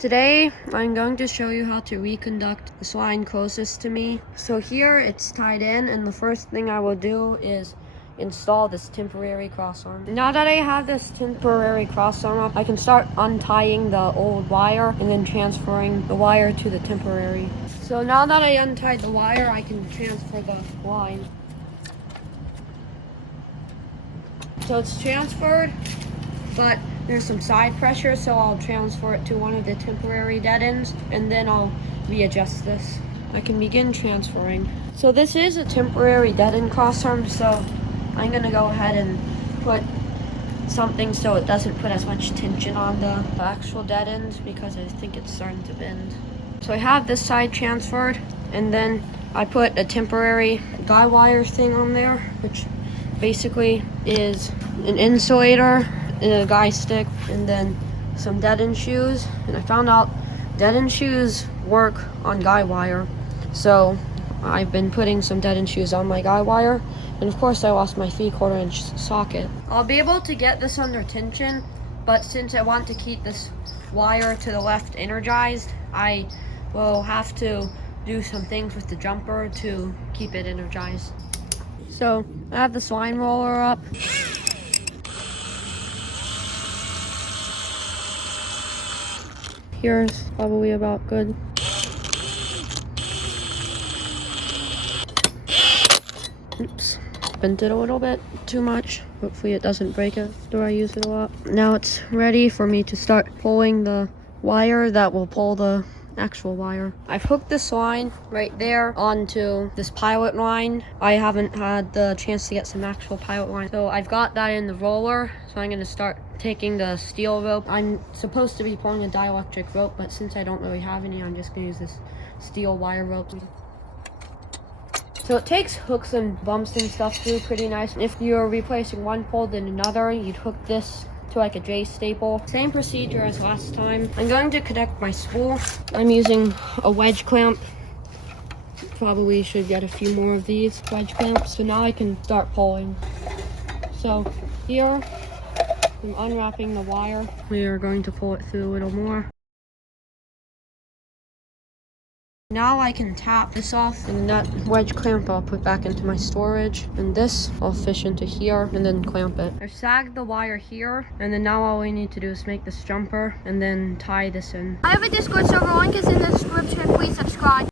Today, I'm going to show you how to reconduct the swine closest to me. So here it's tied in, and the first thing I will do is install this temporary crossarm. Now that I have this temporary crossarm up, I can start untying the old wire and then transferring the wire to the temporary. So now that I untied the wire, I can transfer the line. So it's transferred, but there's some side pressure, so I'll transfer it to one of the temporary dead ends, and then I'll readjust this. I can begin transferring. So this is a temporary dead end crossarm, so I'm gonna go ahead and put something so it doesn't put as much tension on the actual dead end, because I think it's starting to bend. So I have this side transferred, and then I put a temporary guy wire thing on there, which basically is an insulator, a guy stick, and then some dead end shoes. And I found out dead end shoes work on guy wire, so I've been putting some dead end shoes on my guy wire, and of course I lost my 3/4 inch socket. I'll be able to get this under tension, but since I want to keep this wire to the left energized, I will have to do some things with the jumper to keep it energized. So I have the swine roller up. Here's probably about good. Oops, bent it a little bit too much. Hopefully it doesn't break after I use it a lot. Now it's ready for me to start pulling the wire that will pull the actual wire. I've hooked this line right there onto this pilot line. I haven't had the chance to get some actual pilot line, so I've got that in the roller. So I'm going to start taking the steel rope. I'm supposed to be pulling a dielectric rope, but since I don't really have any, I'm just going to use this steel wire rope. So it takes hooks and bumps and stuff through pretty nice. If you're replacing one pole then another, you'd hook this to like a J staple. Same procedure as last time. I'm going to connect my spool. I'm using a wedge clamp. Probably should get a few more of these wedge clamps. So now I can start pulling. So here, I'm unwrapping the wire. We are going to pull it through a little more. Now I can tap this off, and that wedge clamp I'll put back into my storage, and this I'll fish into here and then clamp it. I've sagged the wire here, and then now all we need to do is make this jumper and then tie this in. I have a Discord server, link is in the description. Please subscribe.